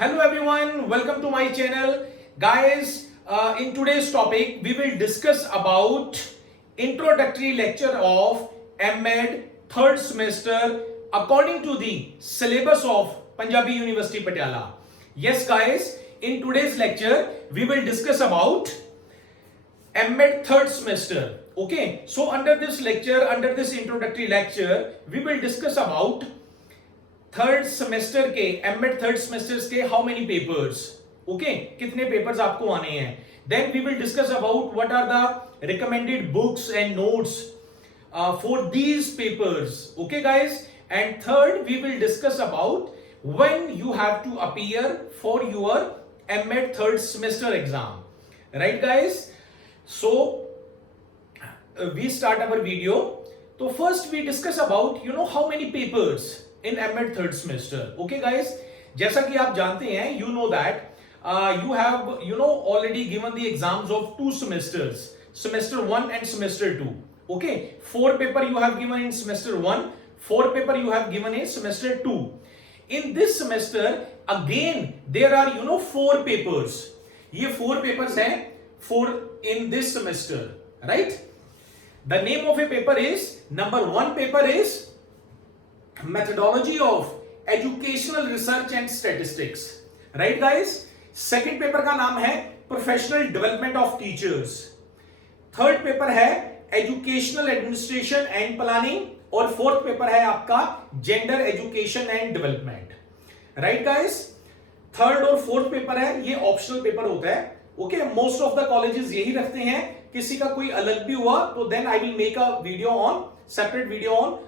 Hello everyone, welcome to my channel. Guys, in today's topic, we will discuss about introductory lecture of MEd third semester according to the syllabus of Punjabi University Patiala. Yes guys, in today's lecture, we will discuss about MEd third semester. Okay, so under this lecture, under this introductory lecture, we will discuss about third semester के M Ed third semesters के how many papers okay कितने papers आपको आने हैं. Then we will discuss about what are the recommended books and notes for these papers. Okay guys, and third we will discuss about when you have to appear for your M Ed third semester exam. Right guys, so we start our video. तो first we discuss about how many papers in MEd third semester. Okay guys, जैसा कि आप जानते हैं, you know that you have already given the exams of two semesters, semester 1 and semester 2. Okay, 4 paper you have given in semester 1, 4 paper you have given in semester 2. In this semester again there are 4 papers. ये 4 papers हैं for in this semester, right? The name of a paper is, number 1 paper is methodology of educational research and statistics. Right guys? Second paper का नाम है professional development of teachers. Third paper है educational administration and planning. और fourth paper है आपका gender education and development. Right guys? Third और fourth paper है, ये optional paper होता है. Okay, most of the colleges यही रखते हैं. किसी का कोई अलग भी हुआ तो then I will make a video on separate video on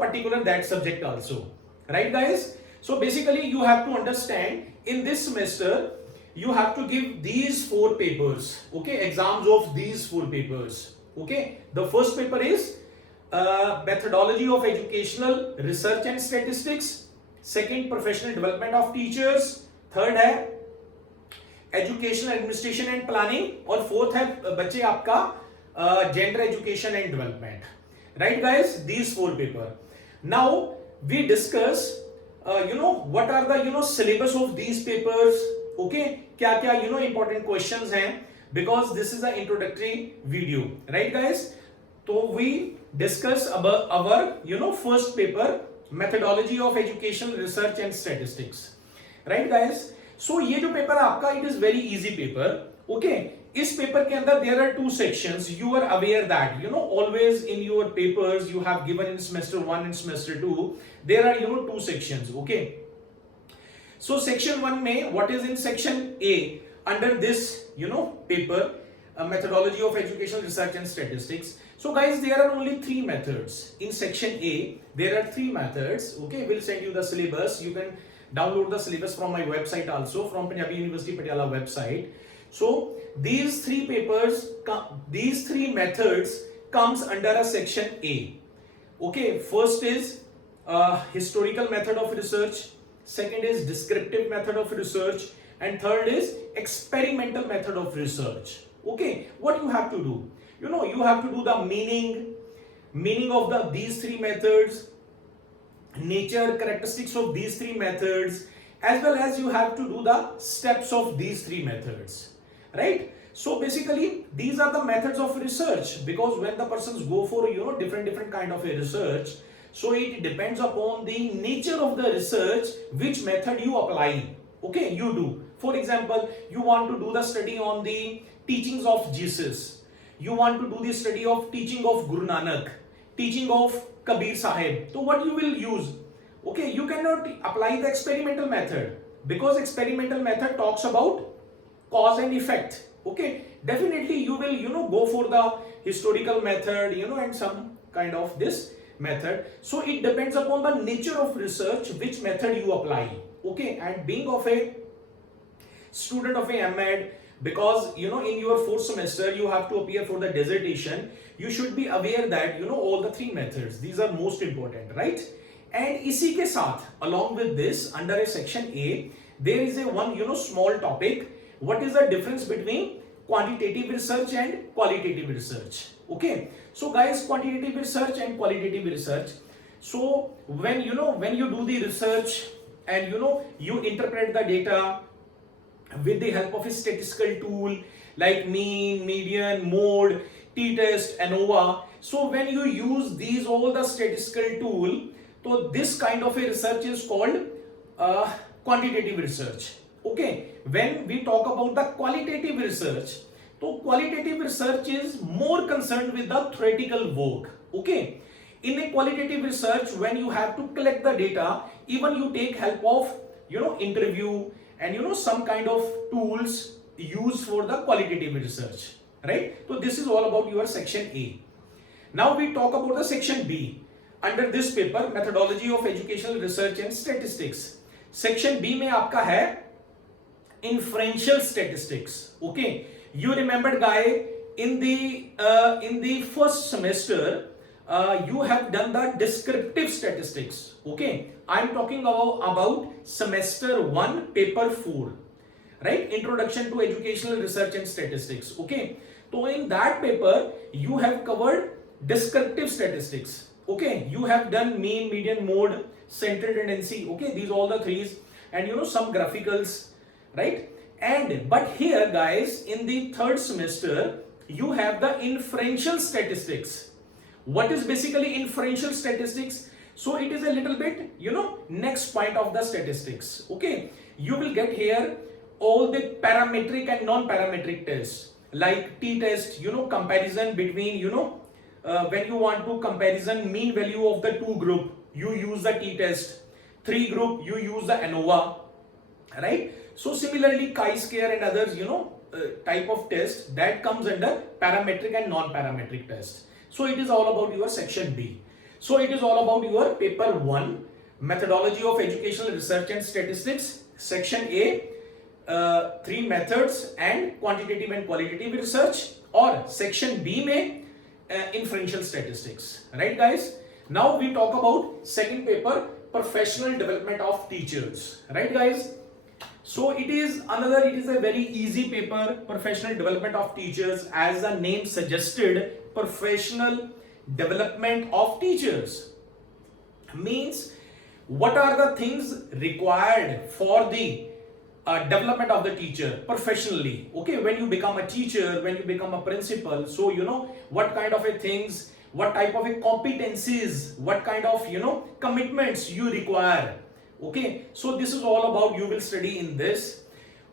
particular that subject also. Right guys? So basically you have to understand in this semester you have to give these 4 papers. Okay, exams of these 4 papers. Okay, the first paper is methodology of educational research and statistics. Second, professional development of teachers. Third है educational administration and planning. और fourth है बच्चे आपका gender education and development. Right guys, these 4 paper. Now we discuss what are the syllabus of these papers. Okay, क्या क्या important questions हैं, because this is the introductory video. Right guys, so we discuss about our first paper, methodology of educational research and statistics. Right guys, so ये जो paper है आपका, it is very easy paper. Okay, इस paper के अंदर there are 2 sections. You are aware that always in your papers you have given in semester 1 and semester 2 there are 2 sections. Okay, so section 1 में what is in section A under this paper, methodology of educational research and statistics. So guys, there are only 3 methods in section A. There are 3 methods. Okay, we'll send you the syllabus. You can download the syllabus from my website also, from Punjabi University Patiala website. So these 3 papers, these 3 methods comes under a section A. Okay, first is historical method of research, second is descriptive method of research, and third is experimental method of research. Okay, what you have to do? You have to do the meaning of these 3 methods, nature, characteristics of these 3 methods, as well as you have to do the steps of these 3 methods. Right? So basically these are the methods of research, because when the persons go for different kind of a research, so it depends upon the nature of the research which method you apply. Okay, you do. For example, you want to do the study on the teachings of Jesus, you want to do the study of teaching of Guru Nanak, teaching of Kabir Sahib. So what you will use? Okay, you cannot apply the experimental method, because experimental method talks about cause and effect. Okay, definitely you will go for the historical method and some kind of this method. So it depends upon the nature of research which method you apply. Okay, and being of a student of a MEd, because in your 4th semester you have to appear for the dissertation, you should be aware that all the 3 methods, these are most important, right? And इसी के साथ along with this under a section A there is a one small topic. What is the difference between quantitative research and qualitative research? Okay, so guys, quantitative research and qualitative research. So when you do the research and you interpret the data with the help of a statistical tool like mean, median, mode, t-test, ANOVA. So when you use these all the statistical tool, so this kind of a research is called quantitative research. Okay, when we talk about the qualitative research, so qualitative research is more concerned with the theoretical work. Okay, in a qualitative research, when you have to collect the data, even you take help of interview and some kind of tools used for the qualitative research, right? So this is all about your section A. Now we talk about the section B. Under this paper, methodology of educational research and statistics. Section B में आपका है inferential statistics. Okay, you remembered, guy, in the first semester you have done the descriptive statistics. Okay, I am talking about semester 1 paper 4, right? Introduction to educational research and statistics. Okay, so in that paper you have covered descriptive statistics. Okay, you have done mean, median, mode, central tendency. Okay, these all the threes, and some graphicals, right? But here, guys, in the third semester you have the inferential statistics. What is basically inferential statistics? So it is a little bit next point of the statistics. Okay, you will get here all the parametric and non-parametric tests like t-test, comparison between when you want to comparison mean value of the two group, you use the t-test. 3 group, you use the ANOVA, right? So similarly, chi-square and others type of test that comes under parametric and non-parametric test. So it is all about your section B. So it is all about your paper 1, methodology of educational research and statistics. Section A, 3 methods and quantitative and qualitative research. Or section B में inferential statistics, right, guys? Now we talk about second paper, professional development of teachers, right, guys? So it is a very easy paper, professional development of teachers. As the name suggested, professional development of teachers means what are the things required for the development of the teacher professionally. Okay, when you become a teacher, when you become a principal, so what kind of a things, what type of a competencies, what kind of commitments you require. Okay, so this is all about, you will study in this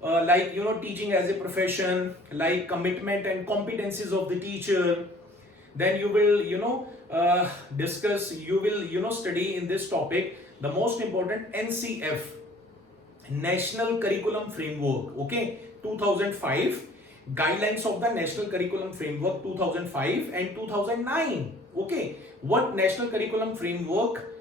like teaching as a profession, like commitment and competencies of the teacher. Then you will discuss, you will study in this topic the most important NCF, National Curriculum Framework. Okay, 2005, guidelines of the National Curriculum Framework 2005 and 2009. Okay, what National Curriculum Framework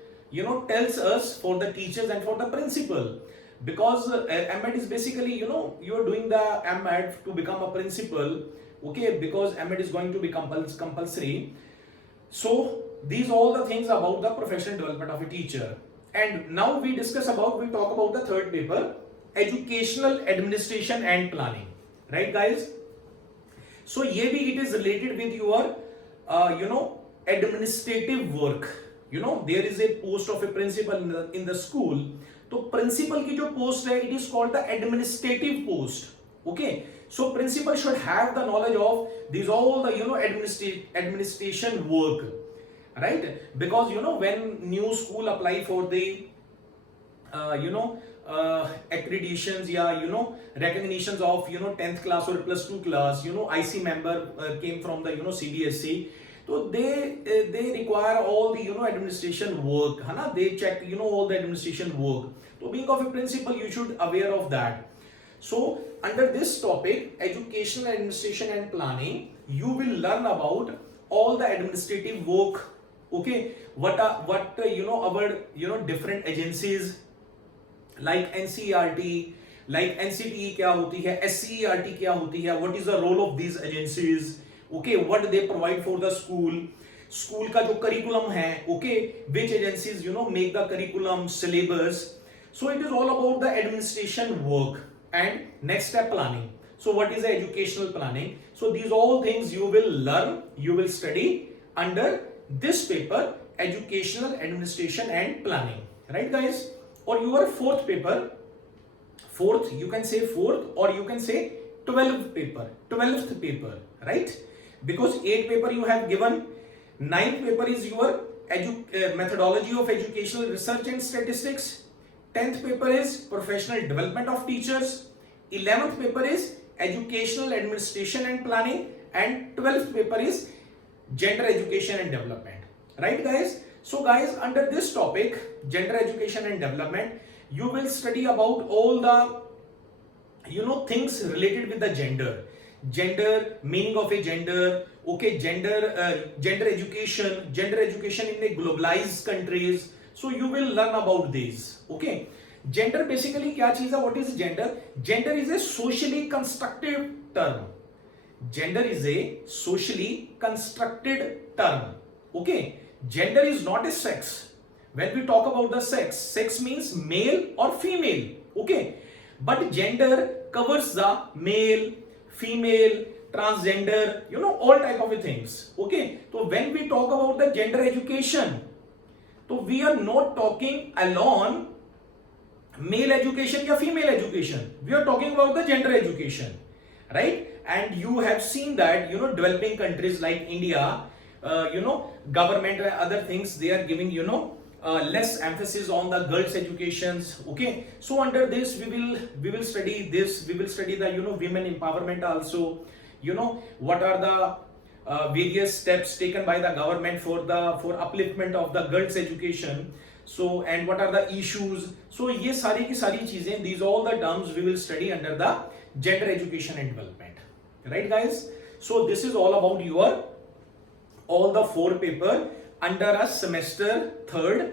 tells us for the teachers and for the principal, because MEd is basically you are doing the MEd to become a principal. Okay, because MEd is going to be compulsory. So these all the things about the professional development of a teacher. And now we talk about the third paper, educational administration and planning, right, guys? So it is related with your administrative work. There is a post of a principal in the school. So principal की जो post है, it is called the administrative post. Okay, so principal should have the knowledge of these all the administration work, right? Because when new school apply for the accreditations या recognitions of 10th class or plus 2 class, IC member came from the CBSE. So they require all the administration work, है ना? They check all the administration work. So being of a principal, you should aware of that. So under this topic, educational administration and planning, you will learn about all the administrative work. Okay, what our different agencies like NCERT, like NCTE क्या होती है, SCERT क्या होती है, what is the role of these agencies. Okay, what they provide for the school का जो curriculum है, okay, which agencies make the curriculum, syllabus. So it is all about the administration work. And next step, planning. So what is the educational planning? So these all things you will learn, you will study under this paper, educational administration and planning, right, guys? or your fourth paper, fourth, you can say fourth, or you can say 12th paper, right? Because 8th paper you have given, 9th paper is your methodology of educational research and statistics, 10th paper is professional development of teachers, 11th paper is educational administration and planning, and 12th paper is gender education and development, right guys? So guys, under this topic, gender education and development, you will study about all the things related with the gender, meaning of a gender, okay, gender education in a globalized countries. So you will learn about these, okay. Gender basically क्या चीज है? What is gender? Gender is a socially constructed term. Gender is a socially constructed term, okay. Gender is not a sex. When we talk about the sex means male or female, okay. But gender covers the male, female, transgender, all type of things, okay. So when we talk about the gender education, so we are not talking alone male education or female education. We are talking about the gender education, right? And you have seen that developing countries like India, government and other things, they are giving less emphasis on the girls' educations, okay. So under this we will study this, we will study the women empowerment also, what are the various steps taken by the government for upliftment of the girls' education, so and what are the issues. So ye sari ki sari cheezein, these all the terms we will study under the gender education and development, right guys? So this is all about all the 4 paper under a semester 3rd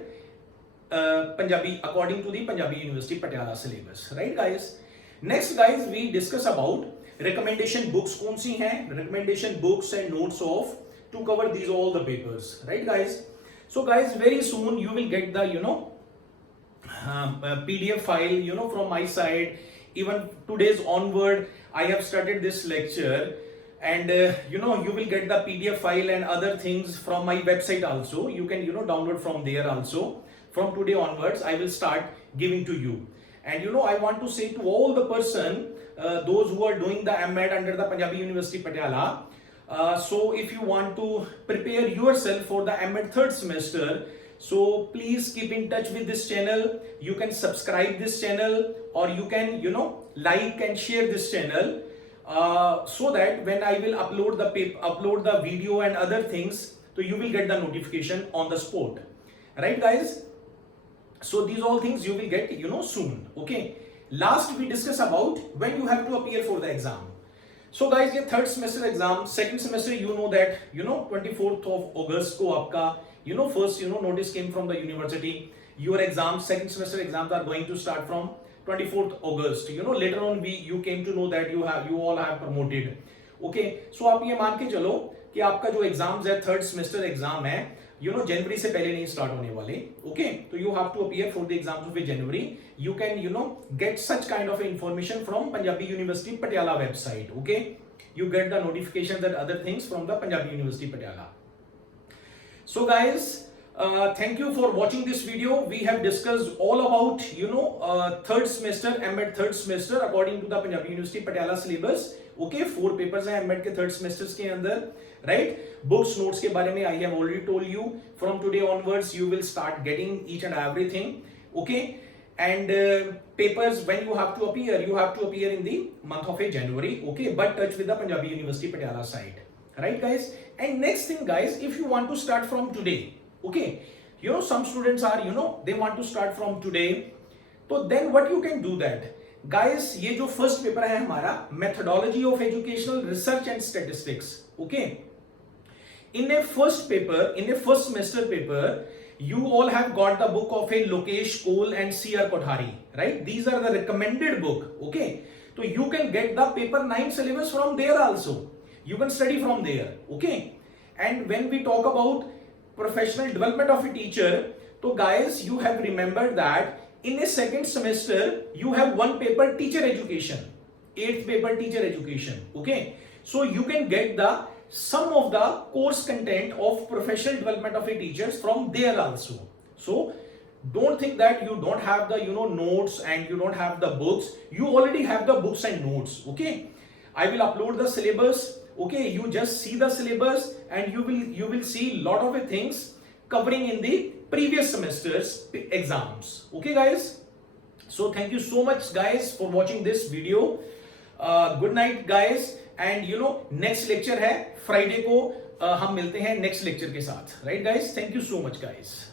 Punjabi, according to the Punjabi University Patiala syllabus, right guys? Next guys, we discuss about recommendation books kaun si hain, recommendation books and notes of to cover these all the papers, right guys? So guys, very soon you will get the PDF file from my side. Even today's onward I have started this lecture, and you will get the PDF file and other things from my website also. You can download from there also. From today onwards I will start giving to you. And I want to say to all the person, those who are doing the MEd under the Punjabi University Patiala, so if you want to prepare yourself for the MEd 3rd semester, so please keep in touch with this channel. You can subscribe this channel, or you can like and share this channel, so that when I will upload the video and other things, so you will get the notification on the spot, right guys? So these all things you will get soon, okay. Last we discuss about when you have to appear for the exam. So guys, ये 3rd semester exam, 2nd semester that 24th of August को आपका first notice came from the university. Your exams, 2nd semester exams are going to start from 24th August. Later on you came to know that you all have promoted, okay. So आप ये मान के चलो कि आपका जो exams है 3rd semester exam है जनवरी से पहले नहीं स्टार्ट होने वाले, ओके. तो you have to appear for the exams of January. You can get such kind of information from Punjabi university Patiala website, okay. You get the notifications and other things from the Punjabi University Patiala. So guys, thank you for watching this video. We have discussed all about 3rd semester, MEd 3rd semester according to the Punjabi University Patiala syllabus. Okay, 4 papers हैं MEd के 3rd semesters के अंदर, right? Books, notes के बारे में I have already told you. From today onwards, you will start getting each and everything, okay? And papers, when you have to appear in the month of January, okay. But touch with the Punjabi University Patiala side, right guys? And next thing guys, if you want to start from today, okay, some students are they want to start from today, so then what you can do that guys, ये जो first paper है हमारा methodology of educational research and statistics, okay. In a first semester paper, you all have got the book of a Lokesh Cole and C.R. Kothari, right? These are the recommended book, okay. So you can get the paper 9 syllabus from there also. You can study from there, okay. And when we talk about professional development of a teacher, so guys, you have remembered that in a 2nd semester you have one paper teacher education, 8th paper teacher education, okay. So you can get the some of the course content of professional development of a teachers from there also. So don't think that you don't have the notes and you don't have the books. You already have the books and notes. Okay, I will upload the syllabus. Okay, you just see the syllabus and you will see lot of things covering in the previous semester's exams. Okay guys, so thank you so much guys for watching this video. Good night guys, and next lecture है Friday को. हम मिलते हैं next lecture के साथ. Right guys, thank you so much guys.